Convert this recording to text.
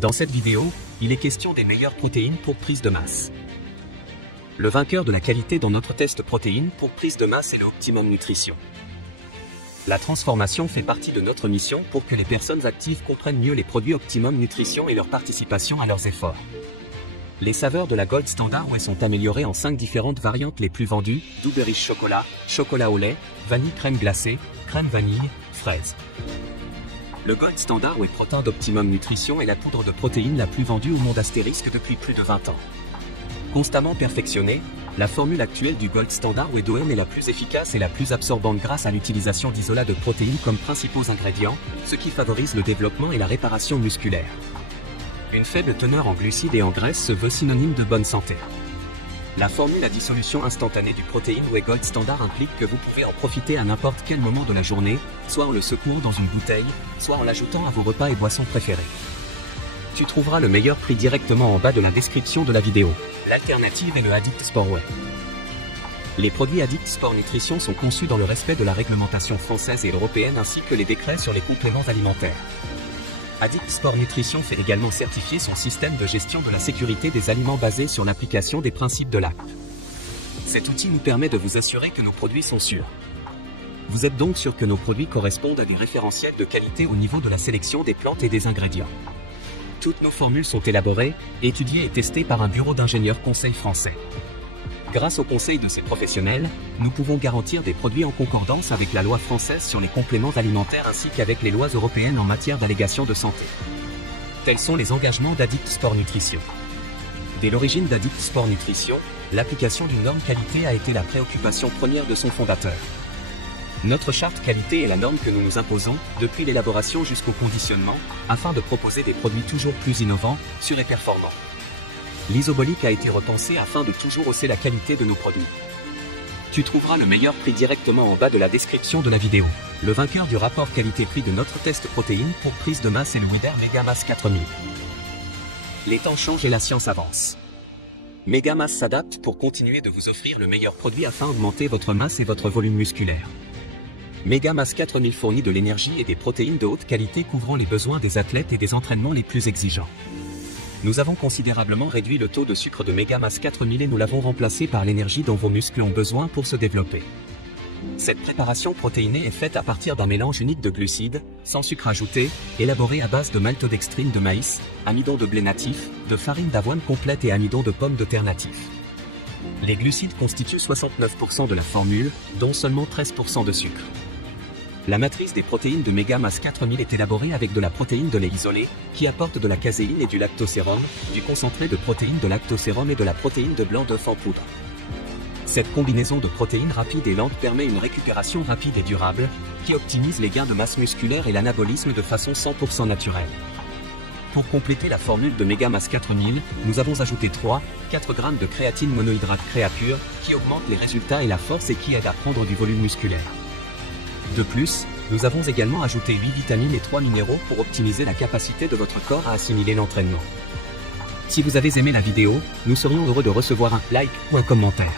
Dans cette vidéo, il est question des meilleures protéines pour prise de masse. Le vainqueur de la qualité dans notre test protéines pour prise de masse est le Optimum Nutrition. La transformation fait partie de notre mission pour que les personnes actives comprennent mieux les produits Optimum Nutrition et leur participation à leurs efforts. Les saveurs de la Gold Standard Whey sont améliorées en 5 différentes variantes les plus vendues: Blueberry chocolat, chocolat au lait, vanille crème glacée, crème vanille, fraise. Le Gold Standard Whey Protein d'Optimum Nutrition est la poudre de protéines la plus vendue au monde astérisque depuis plus de 20 ans. Constamment perfectionnée, la formule actuelle du Gold Standard Whey d'OM est la plus efficace et la plus absorbante grâce à l'utilisation d'isolats de protéines comme principaux ingrédients, ce qui favorise le développement et la réparation musculaire. Une faible teneur en glucides et en graisses se veut synonyme de bonne santé. La formule à dissolution instantanée du protéine Whey Gold Standard implique que vous pouvez en profiter à n'importe quel moment de la journée, soit en le secouant dans une bouteille, soit en l'ajoutant à vos repas et boissons préférés. Tu trouveras le meilleur prix directement en bas de la description de la vidéo. L'alternative est le Addict Sport Whey. Les produits Addict Sport Nutrition sont conçus dans le respect de la réglementation française et européenne ainsi que les décrets sur les compléments alimentaires. Addict Sport Nutrition fait également certifier son système de gestion de la sécurité des aliments basé sur l'application des principes de l'ACT. Cet outil nous permet de vous assurer que nos produits sont sûrs. Vous êtes donc sûr que nos produits correspondent à des référentiels de qualité au niveau de la sélection des plantes et des ingrédients. Toutes nos formules sont élaborées, étudiées et testées par un bureau d'ingénieurs conseil français. Grâce au conseil de ces professionnels, nous pouvons garantir des produits en concordance avec la loi française sur les compléments alimentaires ainsi qu'avec les lois européennes en matière d'allégations de santé. Tels sont les engagements d'Addict Sport Nutrition. Dès l'origine d'Addict Sport Nutrition, l'application d'une norme qualité a été la préoccupation première de son fondateur. Notre charte qualité est la norme que nous nous imposons, depuis l'élaboration jusqu'au conditionnement, afin de proposer des produits toujours plus innovants, sûrs et performants. L'isobolique a été repensé afin de toujours hausser la qualité de nos produits. Tu trouveras le meilleur prix directement en bas de la description de la vidéo. Le vainqueur du rapport qualité-prix de notre test protéines pour prise de masse est le Weider Megamass 4000. Les temps changent et la science avance. Megamass s'adapte pour continuer de vous offrir le meilleur produit afin d'augmenter votre masse et votre volume musculaire. Megamass 4000 fournit de l'énergie et des protéines de haute qualité couvrant les besoins des athlètes et des entraînements les plus exigeants. Nous avons considérablement réduit le taux de sucre de Megamass 4000 et nous l'avons remplacé par l'énergie dont vos muscles ont besoin pour se développer. Cette préparation protéinée est faite à partir d'un mélange unique de glucides, sans sucre ajouté, élaboré à base de maltodextrine de maïs, amidon de blé natif, de farine d'avoine complète et amidon de pommes de terre natif. Les glucides constituent 69% de la formule, dont seulement 13% de sucre. La matrice des protéines de Megamass 4000 est élaborée avec de la protéine de lait isolée, qui apporte de la caséine et du lactosérum, du concentré de protéines de lactosérum et de la protéine de blanc d'œuf en poudre. Cette combinaison de protéines rapides et lentes permet une récupération rapide et durable, qui optimise les gains de masse musculaire et l'anabolisme de façon 100% naturelle. Pour compléter la formule de Megamass 4000, nous avons ajouté 3-4 g de créatine monohydrate créapure, qui augmente les résultats et la force et qui aide à prendre du volume musculaire. De plus, nous avons également ajouté 8 vitamines et 3 minéraux pour optimiser la capacité de votre corps à assimiler l'entraînement. Si vous avez aimé la vidéo, nous serions heureux de recevoir un like ou un commentaire.